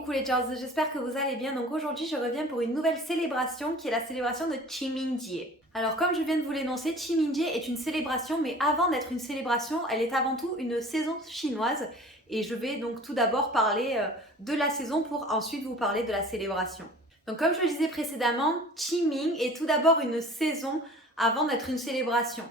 coucou les Girls, j'espère que vous allez bien. Donc aujourd'hui je reviens pour une nouvelle célébration qui est la célébration de Qingming. Alors comme je viens de vous l'énoncer, Qingming est une célébration, mais avant d'être une célébration, elle est avant tout une saison chinoise. Et je vais donc tout d'abord parler de la saison pour ensuite vous parler de la célébration. Donc comme je le disais précédemment, Qingming est tout d'abord une saison avant d'être une célébration.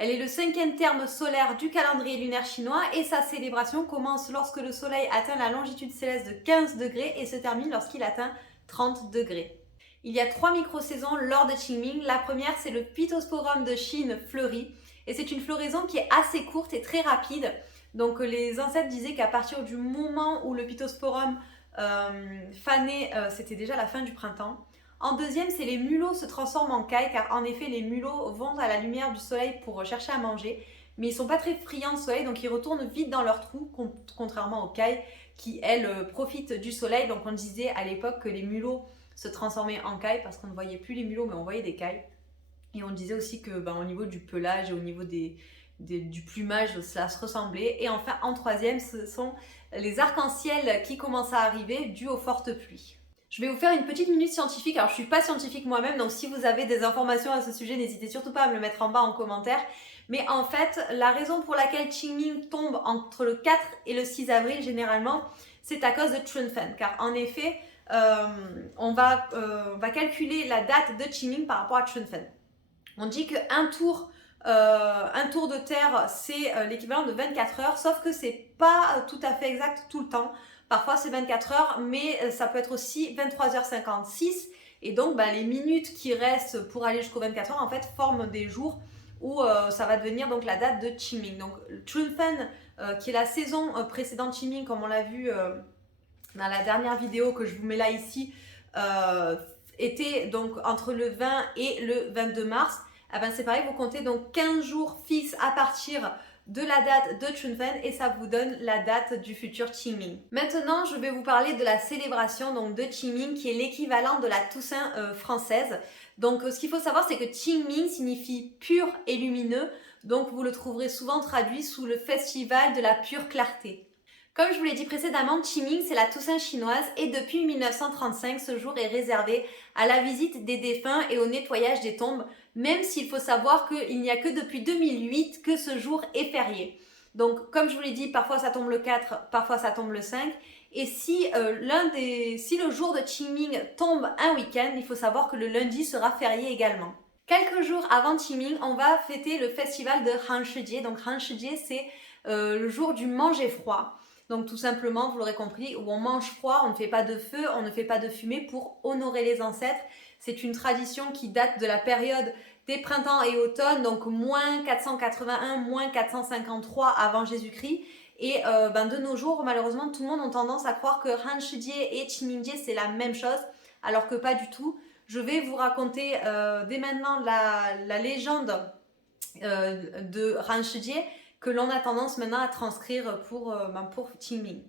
Elle est le 5e terme solaire du calendrier lunaire chinois et sa célébration commence lorsque le soleil atteint la longitude céleste de 15 degrés et se termine lorsqu'il atteint 30 degrés. Il y a 3 micro-saisons lors de Qingming. La première, c'est le Pittosporum de Chine fleuri et c'est une floraison qui est assez courte et très rapide. Donc les ancêtres disaient qu'à partir du moment où le Pittosporum fanait, c'était déjà la fin du printemps. En deuxième, c'est les mulots se transforment en cailles, car en effet, les mulots vont à la lumière du soleil pour chercher à manger, mais ils ne sont pas très friands de soleil, donc ils retournent vite dans leur trou, contrairement aux cailles qui, elles, profitent du soleil. Donc on disait à l'époque que les mulots se transformaient en cailles, parce qu'on ne voyait plus les mulots, mais on voyait des cailles. Et on disait aussi que au niveau du pelage et au niveau du plumage, cela se ressemblait. Et enfin, en troisième, ce sont les arcs-en-ciel qui commencent à arriver, dus aux fortes pluies. Je vais vous faire une petite minute scientifique. Alors, je ne suis pas scientifique moi-même, donc si vous avez des informations à ce sujet, n'hésitez surtout pas à me le mettre en bas en commentaire. Mais en fait, la raison pour laquelle Qingming tombe entre le 4 et le 6 avril, généralement, c'est à cause de Chunfen. Car en effet, on va calculer la date de Qingming par rapport à Chunfen. On dit qu'un tour de Terre, c'est l'équivalent de 24 heures, sauf que c'est pas tout à fait exact tout le temps. Parfois c'est 24 heures, mais ça peut être aussi 23h56. Et donc les minutes qui restent pour aller jusqu'aux 24 heures en fait forment des jours où ça va devenir donc la date de Qingming. Donc Chunfen, qui est la saison précédente Qingming, comme on l'a vu dans la dernière vidéo que je vous mets là ici, était donc entre le 20 et le 22 mars. C'est pareil, vous comptez donc 15 jours fixes à partir de la date de Chunfen et ça vous donne la date du futur Qingming. Maintenant, je vais vous parler de la célébration donc, de Qingming qui est l'équivalent de la Toussaint française. Donc ce qu'il faut savoir, c'est que Qingming signifie pur et lumineux, donc vous le trouverez souvent traduit sous le festival de la pure clarté. Comme je vous l'ai dit précédemment, Qingming c'est la Toussaint chinoise et depuis 1935, ce jour est réservé à la visite des défunts et au nettoyage des tombes, même s'il faut savoir qu'il n'y a que depuis 2008 que ce jour est férié. Donc comme je vous l'ai dit, parfois ça tombe le 4, parfois ça tombe le 5. Et si le jour de Qingming tombe un week-end, il faut savoir que le lundi sera férié également. Quelques jours avant Qingming, on va fêter le festival de Han Shijie. Donc Han Shijie, c'est le jour du manger froid. Donc tout simplement, vous l'aurez compris, où on mange froid, on ne fait pas de feu, on ne fait pas de fumée pour honorer les ancêtres. C'est une tradition qui date de la période des printemps et automnes, donc moins 481, moins 453 avant Jésus-Christ. Et de nos jours, malheureusement, tout le monde a tendance à croire que Han Shijie et Qingming c'est la même chose, alors que pas du tout. Je vais vous raconter dès maintenant la légende de Han Shijie, que l'on a tendance maintenant à transcrire pour Qingming.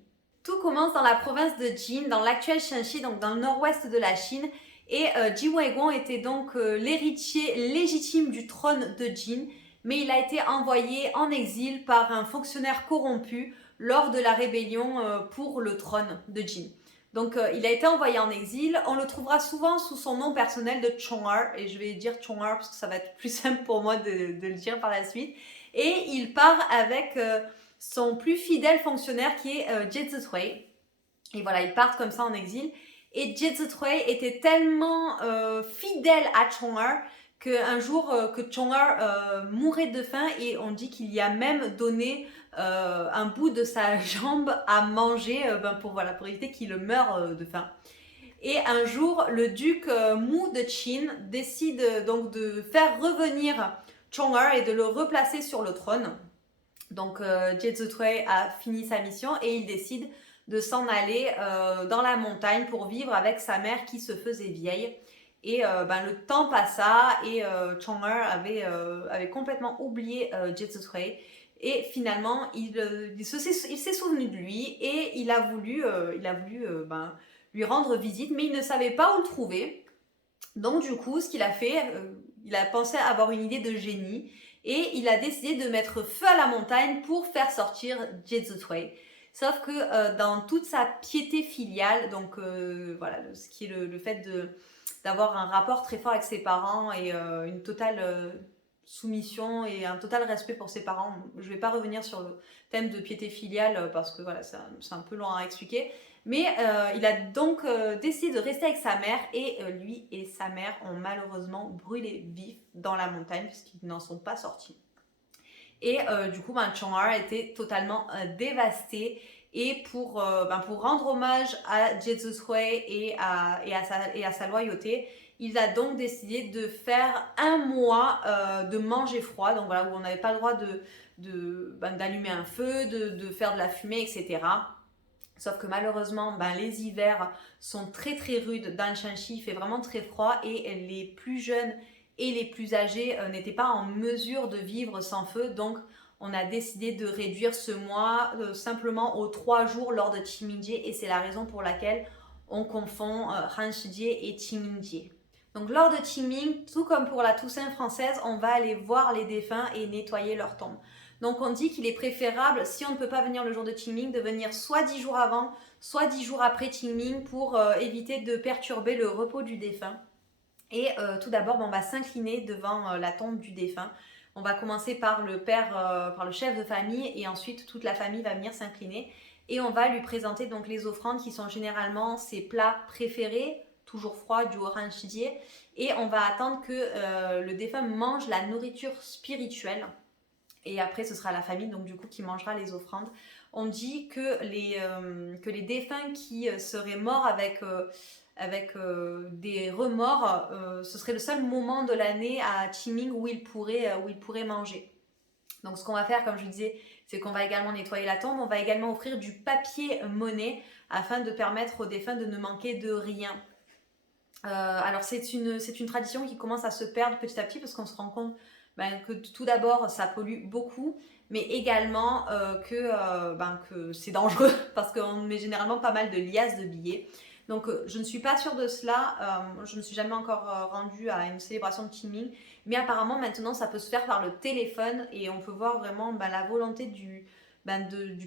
Tout commence dans la province de Jin, dans l'actuel Shanxi, donc dans le nord-ouest de la Chine. Et Ji Weigong était donc l'héritier légitime du trône de Jin, mais il a été envoyé en exil par un fonctionnaire corrompu lors de la rébellion pour le trône de Jin. Donc il a été envoyé en exil, on le trouvera souvent sous son nom personnel de Chong'er, et je vais dire Chong'er parce que ça va être plus simple pour moi de le dire par la suite. Et il part avec son plus fidèle fonctionnaire qui est Jie Zitui. Et voilà, ils partent comme ça en exil. Et Jie Zitui était tellement fidèle à Chong'er qu'un jour que Chong'er mourait de faim et on dit qu'il y a même donné un bout de sa jambe à manger pour éviter qu'il meure de faim. Et un jour, le duc Mu de Qin décide donc de faire revenir Chong'er et de le replacer sur le trône. Donc Jie Zitui a fini sa mission et il décide de s'en aller dans la montagne pour vivre avec sa mère qui se faisait vieille. Et le temps passa et Chong'er avait complètement oublié Jie Zitui. Et finalement, il s'est souvenu de lui et il a voulu lui rendre visite, mais il ne savait pas où le trouver. Donc du coup, ce qu'il a fait, il a pensé avoir une idée de génie et il a décidé de mettre feu à la montagne pour faire sortir Jie Zitui. Sauf que dans toute sa piété filiale, donc voilà, ce qui est le fait d'avoir un rapport très fort avec ses parents et une totale soumission et un total respect pour ses parents. Je ne vais pas revenir sur le thème de piété filiale parce que voilà, c'est un peu long à expliquer. Mais il a donc décidé de rester avec sa mère et lui et sa mère ont malheureusement brûlé vifs dans la montagne puisqu'ils n'en sont pas sortis. Et du coup, Chang'er était totalement dévasté. Et pour rendre hommage à Jesus Hui et à sa loyauté, il a donc décidé de faire un mois de manger froid, donc voilà, où on n'avait pas le droit d'allumer un feu, de faire de la fumée, etc. Sauf que malheureusement, les hivers sont très très rudes dans le Shanxi, il fait vraiment très froid et les plus jeunes et les plus âgés n'étaient pas en mesure de vivre sans feu. Donc on a décidé de réduire ce mois simplement aux 3 jours lors de Qingming et c'est la raison pour laquelle on confond Han Shijie et Qingming. Donc lors de Qingming, tout comme pour la Toussaint française, on va aller voir les défunts et nettoyer leurs tombes. Donc on dit qu'il est préférable, si on ne peut pas venir le jour de Qingming, de venir soit 10 jours avant, soit 10 jours après Qingming pour éviter de perturber le repos du défunt. Et tout d'abord, on va s'incliner devant la tombe du défunt. On va commencer par le père, par le chef de famille et ensuite toute la famille va venir s'incliner. Et on va lui présenter donc les offrandes qui sont généralement ses plats préférés, toujours froids, du orange chidier. Et on va attendre que le défunt mange la nourriture spirituelle. Et après, ce sera la famille donc du coup qui mangera les offrandes. On dit que les défunts qui seraient morts avec des remords, ce serait le seul moment de l'année à Qingming où ils pourraient manger. Donc ce qu'on va faire, comme je disais, c'est qu'on va également nettoyer la tombe, on va également offrir du papier monnaie afin de permettre aux défunts de ne manquer de rien. Alors c'est une tradition qui commence à se perdre petit à petit parce qu'on se rend compte que tout d'abord ça pollue beaucoup, mais également que c'est dangereux parce qu'on met généralement pas mal de liasses de billets. Donc je ne suis pas sûre de cela, je ne suis jamais encore rendue à une célébration de Qingming, mais apparemment maintenant ça peut se faire par le téléphone et on peut voir vraiment la volonté du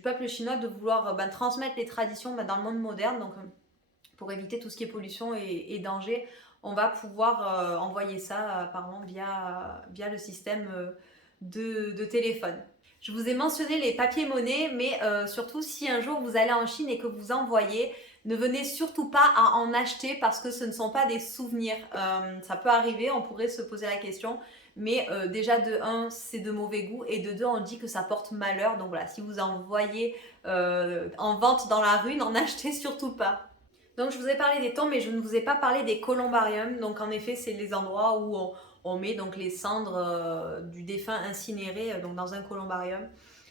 peuple chinois de vouloir transmettre les traditions dans le monde moderne. Donc pour éviter tout ce qui est pollution et danger, on va pouvoir envoyer ça apparemment via le système de téléphone. Je vous ai mentionné les papiers monnaie, mais surtout si un jour vous allez en Chine et que vous en voyez, ne venez surtout pas à en acheter parce que ce ne sont pas des souvenirs. Ça peut arriver, on pourrait se poser la question, mais déjà de 1, c'est de mauvais goût et de 2, on dit que ça porte malheur. Donc voilà, si vous en voyez en vente dans la rue, n'en achetez surtout pas. Donc je vous ai parlé des tombes, mais je ne vous ai pas parlé des columbariums. Donc en effet, c'est les endroits où on met donc les cendres du défunt incinéré donc dans un columbarium.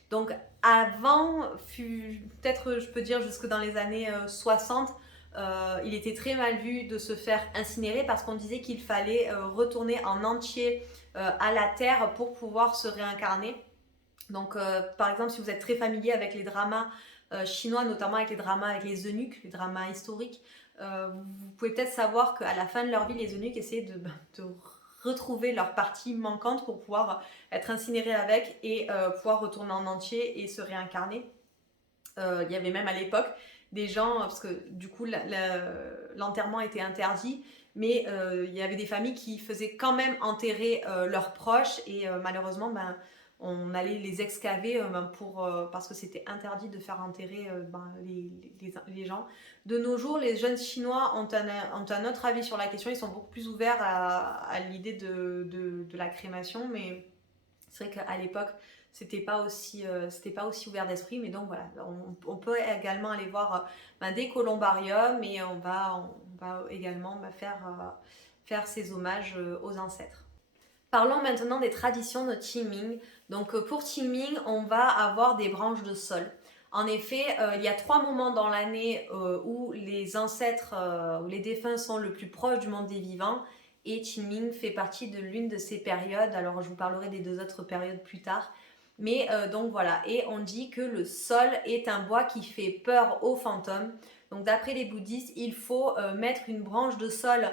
Donc avant, peut-être je peux dire jusque dans les années 60, il était très mal vu de se faire incinérer parce qu'on disait qu'il fallait retourner en entier à la terre pour pouvoir se réincarner. Donc par exemple, si vous êtes très familier avec les dramas chinois, notamment avec les dramas avec les eunuques, les dramas historiques, vous pouvez peut-être savoir qu'à la fin de leur vie, les eunuques essayaient de retrouver leur partie manquante pour pouvoir être incinérés avec et pouvoir retourner en entier et se réincarner. Il y avait même à l'époque des gens, parce que du coup l'enterrement était interdit, mais il y avait des familles qui faisaient quand même enterrer leurs proches et malheureusement on allait les excaver parce que c'était interdit de faire enterrer les gens. De nos jours, les jeunes Chinois ont un autre avis sur la question. Ils sont beaucoup plus ouverts à l'idée de la crémation, mais c'est vrai qu'à l'époque, c'était pas aussi ouvert d'esprit. Mais donc voilà, on peut également aller voir des columbariums et on va également faire ces hommages aux ancêtres. Parlons maintenant des traditions de Qingming. Donc pour Qingming, on va avoir des branches de sol. En effet, il y a 3 moments dans l'année où les ancêtres, où les défunts sont le plus proches du monde des vivants. Et Qingming fait partie de l'une de ces périodes. Alors je vous parlerai des 2 autres périodes plus tard. Mais donc voilà, et on dit que le sol est un bois qui fait peur aux fantômes. Donc d'après les bouddhistes, il faut mettre une branche de sol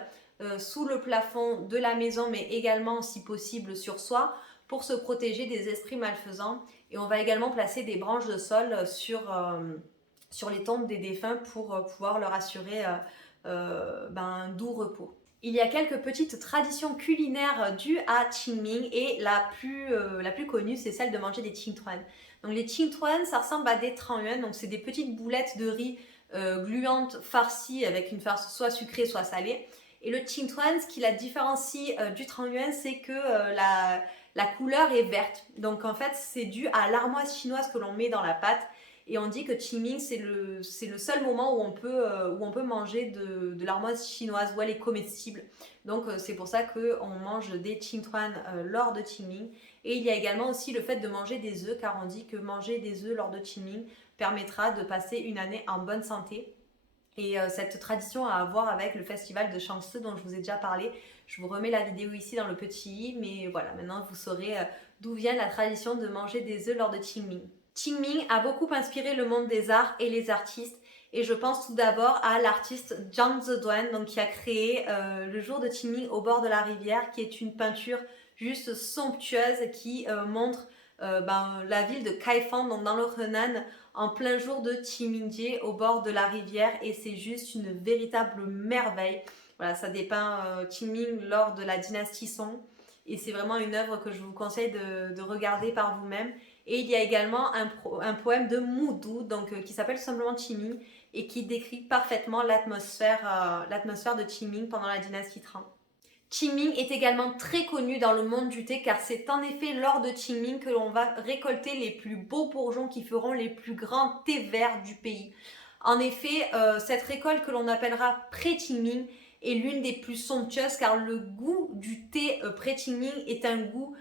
sous le plafond de la maison, mais également si possible sur soi, pour se protéger des esprits malfaisants. Et on va également placer des branches de sol sur les tombes des défunts pour pouvoir leur assurer un doux repos. Il y a quelques petites traditions culinaires dues à Qingming et la plus connue, c'est celle de manger des qingtuan. Donc les qingtuan, ça ressemble à des trangyuan, donc c'est des petites boulettes de riz gluantes farcies avec une farce soit sucrée soit salée. Et le qingtuan, ce qui la différencie du trangyuan, c'est que la couleur est verte. Donc en fait, c'est dû à l'armoise chinoise que l'on met dans la pâte. Et on dit que Qingming, c'est le seul moment où on peut manger de l'armoise chinoise, où elle est comestible. Donc c'est pour ça qu'on mange des qingtuan lors de Qingming. Et il y a également aussi le fait de manger des œufs, car on dit que manger des œufs lors de Qingming permettra de passer une année en bonne santé. Et cette tradition a à voir avec le festival de Shangse dont je vous ai déjà parlé. Je vous remets la vidéo ici dans le petit i, mais voilà, maintenant vous saurez d'où vient la tradition de manger des œufs lors de Qingming. Qingming a beaucoup inspiré le monde des arts et les artistes. Et je pense tout d'abord à l'artiste Zhang Zedong, donc qui a créé le jour de Qingming au bord de la rivière, qui est une peinture juste somptueuse qui montre la ville de Kaifang, donc dans le Henan, en plein jour de Qingmingjie au bord de la rivière, et c'est juste une véritable merveille. Voilà, ça dépeint Qingming lors de la dynastie Song, et c'est vraiment une œuvre que je vous conseille de regarder par vous-même. Et il y a également un poème de Mu Du, qui s'appelle tout simplement Qingming et qui décrit parfaitement l'atmosphère de Qingming pendant la dynastie Tang. Qingming est également très connu dans le monde du thé car c'est en effet lors de Qingming que l'on va récolter les plus beaux bourgeons qui feront les plus grands thés verts du pays. En effet, cette récolte que l'on appellera pré-Qingming est l'une des plus somptueuses car le goût du thé pré-Qingming est un goût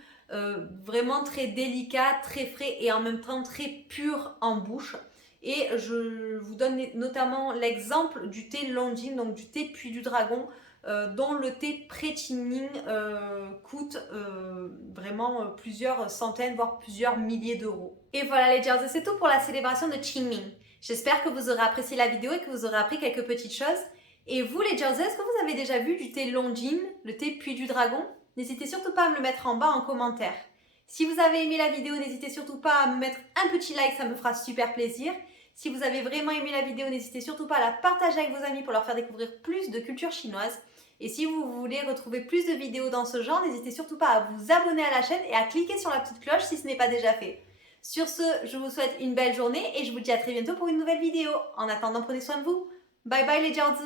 vraiment très délicat, très frais et en même temps très pur en bouche. Et je vous donne notamment l'exemple du thé Longjing, donc du thé Puy du Dragon, dont le thé pré-Qingming coûte vraiment plusieurs centaines, voire plusieurs milliers d'euros. Et voilà les Jersey, c'est tout pour la célébration de Qingming. J'espère que vous aurez apprécié la vidéo et que vous aurez appris quelques petites choses. Et vous les Jersey, est-ce que vous avez déjà vu du thé Longjing, le thé Puy du Dragon? N'hésitez surtout pas à me le mettre en bas en commentaire. Si vous avez aimé la vidéo, n'hésitez surtout pas à me mettre un petit like, ça me fera super plaisir. Si vous avez vraiment aimé la vidéo, n'hésitez surtout pas à la partager avec vos amis pour leur faire découvrir plus de culture chinoise. Et si vous voulez retrouver plus de vidéos dans ce genre, n'hésitez surtout pas à vous abonner à la chaîne et à cliquer sur la petite cloche si ce n'est pas déjà fait. Sur ce, je vous souhaite une belle journée et je vous dis à très bientôt pour une nouvelle vidéo. En attendant, prenez soin de vous. Bye bye les Jiaozi.